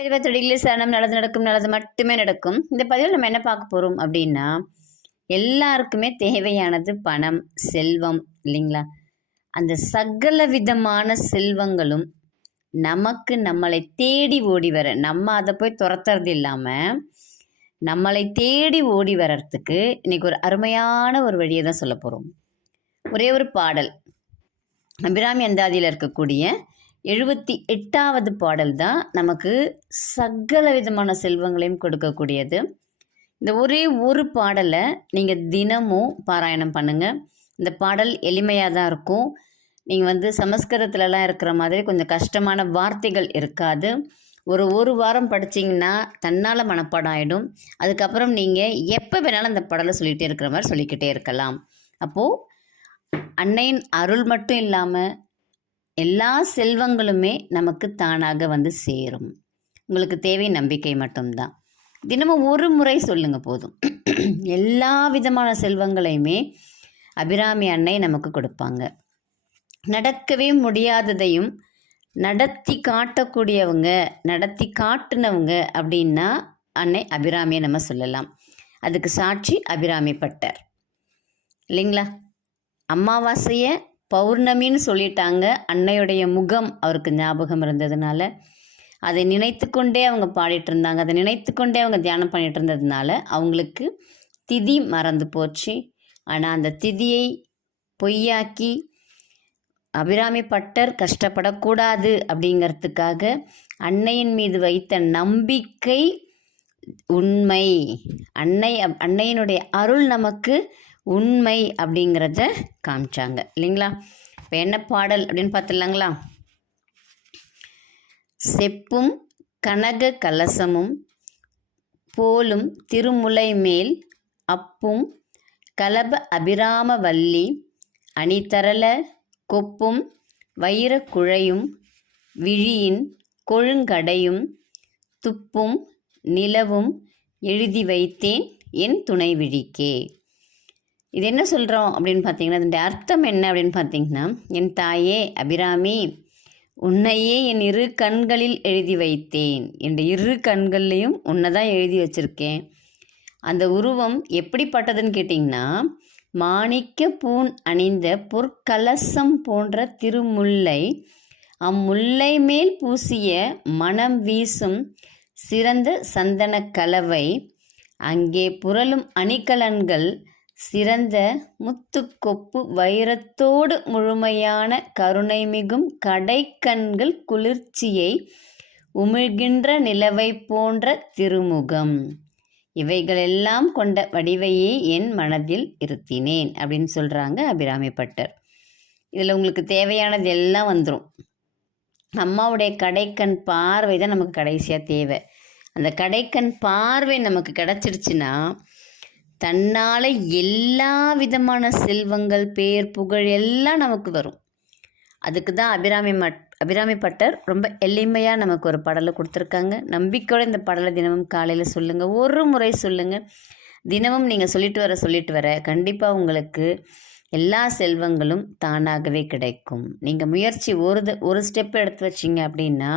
பதிவு சரணம் நல்லது நடக்கும் நல்லது மட்டுமே நடக்கும். இந்த பதிவில் நம்ம என்ன பார்க்க போகிறோம் அப்படின்னா எல்லாருக்குமே தேவையானது பணம் செல்வம் இல்லைங்களா? அந்த சகல விதமான செல்வங்களும் நமக்கு நம்மளை தேடி ஓடி வர நம்ம அதை போய் துரத்துறது இல்லாமல் நம்மளை தேடி ஓடி வர்றதுக்கு இன்னைக்கு ஒரு அருமையான ஒரு வழியை தான் சொல்ல போகிறோம் ஒரே ஒரு பாடல். அபிராமி அந்தாதியில் இருக்கக்கூடிய எழுபத்தி எட்டாவது பாடல் தான் நமக்கு சகல விதமான செல்வங்களையும் கொடுக்கக்கூடியது. இந்த ஒரே ஒரு பாடலை நீங்கள் தினமும் பாராயணம் பண்ணுங்கள் இந்த பாடல் எளிமையாக தான் இருக்கும். நீங்கள் வந்து சமஸ்கிருதத்துலலாம் இருக்கிற மாதிரி கொஞ்சம் கஷ்டமான வார்த்தைகள் இருக்காது. ஒரு ஒரு வாரம் படிச்சிங்கன்னா தன்னால் மனப்பாடம் ஆகிடும் அதுக்கப்புறம் நீங்கள் எப்போ வேணாலும் அந்த பாடலை சொல்லிகிட்டே இருக்கிற மாதிரி சொல்லிக்கிட்டே இருக்கலாம். அப்போது அன்னையின் அருள் மட்டும் இல்லாமல் எல்லா செல்வங்களுமே நமக்கு தானாக வந்து சேரும். உங்களுக்கு தேவை நம்பிக்கை மட்டும்தான். தினமும் ஒரு முறை சொல்லுங்க போதும். எல்லா விதமான செல்வங்களையுமே அபிராமி அன்னை நமக்கு கொடுப்பாங்க. நடக்கவே முடியாததையும் நடத்தி காட்டக்கூடியவங்க நடத்தி காட்டுனவங்க அப்படின்னா அன்னை அபிராமியை நம்ம சொல்லலாம். அதுக்கு சாட்சி அபிராமி பட்டர். இல்லைங்களா? அமாவாசையை பௌர்ணமின்னு சொல்லிட்டாங்க. அன்னையுடைய முகம் அவருக்கு ஞாபகம் இருந்ததுனால அதை நினைத்து கொண்டே அவங்க பாடிட்டு இருந்தாங்க அதை நினைத்து கொண்டே அவங்க தியானம் பண்ணிட்டு இருந்ததுனால அவங்களுக்கு திதி மறந்து போச்சு. ஆனால் அந்த திதியை பொய்யாக்கி அபிராமி பட்டர் கஷ்டப்படக்கூடாது அப்படிங்கிறதுக்காக அன்னையின் மீது வைத்த நம்பிக்கை உண்மை. அன்னை அன்னையினுடைய அருள் நமக்கு உண்மை அப்படிங்கிறத காமிச்சாங்க. இல்லைங்களா? இப்போ என்ன பாடல் அப்படின்னு பார்த்துடலாங்களா செப்பும் கனக கலசமும் போலும் திருமுலை மேல் அப்பும் கலப அபிராம வள்ளி அணிதரல கொப்பும் வைரக்குழையும் விழியின் கொழுங்கடையும் துப்பும் நிலவும் எழுதி வைத்தேன் என் துணை விழிக்கே இது என்ன சொல்கிறோம் அப்படின்னு பார்த்தீங்கன்னா அதனுடைய அர்த்தம் என்ன அப்படின்னு பார்த்தீங்கன்னா என் தாயே அபிராமி உன்னையே என் இரு கண்களில் எழுதி வைத்தேன். என் இரு கண்கள்லேயும் உன்னை தான் எழுதி வச்சுருக்கேன். அந்த உருவம் எப்படிப்பட்டதுன்னு கேட்டிங்கன்னா மாணிக்க பூன் அணிந்த பொற்கலசம் போன்ற திருமுல்லை அம்முல்லை மேல் பூசிய மனம் வீசும் சிறந்த சந்தன கலவை அங்கே புரளும் அணிகலன்கள் சிறந்த முத்துக்கொப்பு வைரத்தோடு முழுமையான கருணை மிகும் கடைக்கண்கள் குளிர்ச்சியை உமிழ்கின்ற நிலவை போன்ற திருமுகம். இவைகளெல்லாம் கொண்ட வடிவையே என் மனதில் இருத்தினேன் அப்படின்னு சொல்கிறாங்க அபிராமி பட்டர். இதில் உங்களுக்கு தேவையானது எல்லாம் வந்துடும் அம்மாவுடைய கடைக்கண் பார்வை தான் நமக்கு கடைசியாக தேவை. அந்த கடைக்கண் பார்வை நமக்கு கிடச்சிடுச்சுன்னா தன்னால் எல்லா விதமான செல்வங்கள் பேர் புகழ் எல்லாம் நமக்கு வரும். அதுக்கு தான் அபிராமி மட் அபிராமி பட்டர் ரொம்ப எளிமையாக நமக்கு ஒரு படலை கொடுத்துருக்காங்க. நம்பிக்கையோடு இந்த படலை தினமும் காலையில் சொல்லுங்கள் ஒரு முறை சொல்லுங்கள் தினமும் நீங்கள் சொல்லிட்டு வர சொல்லிட்டு வர கண்டிப்பாக உங்களுக்கு எல்லா செல்வங்களும் தானாகவே கிடைக்கும். நீங்கள் முயற்சி ஒரு ஒரு ஸ்டெப் எடுத்து வச்சிங்க அப்படின்னா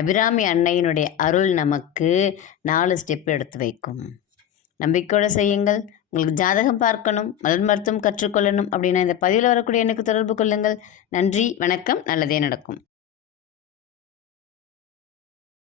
அபிராமி அன்னையினுடைய அருள் நமக்கு நாலு ஸ்டெப் எடுத்து வைக்கும். நம்பிக்கையோடு செய்யுங்கள். உங்களுக்கு ஜாதகம் பார்க்கணும் மலர் மருத்துவம் கற்றுக்கொள்ளணும் அப்படின்னா இந்த பதிவில் வரக்கூடிய எனக்கு தொடர்பு கொள்ளுங்கள். நன்றி வணக்கம். நல்லதே நடக்கும்.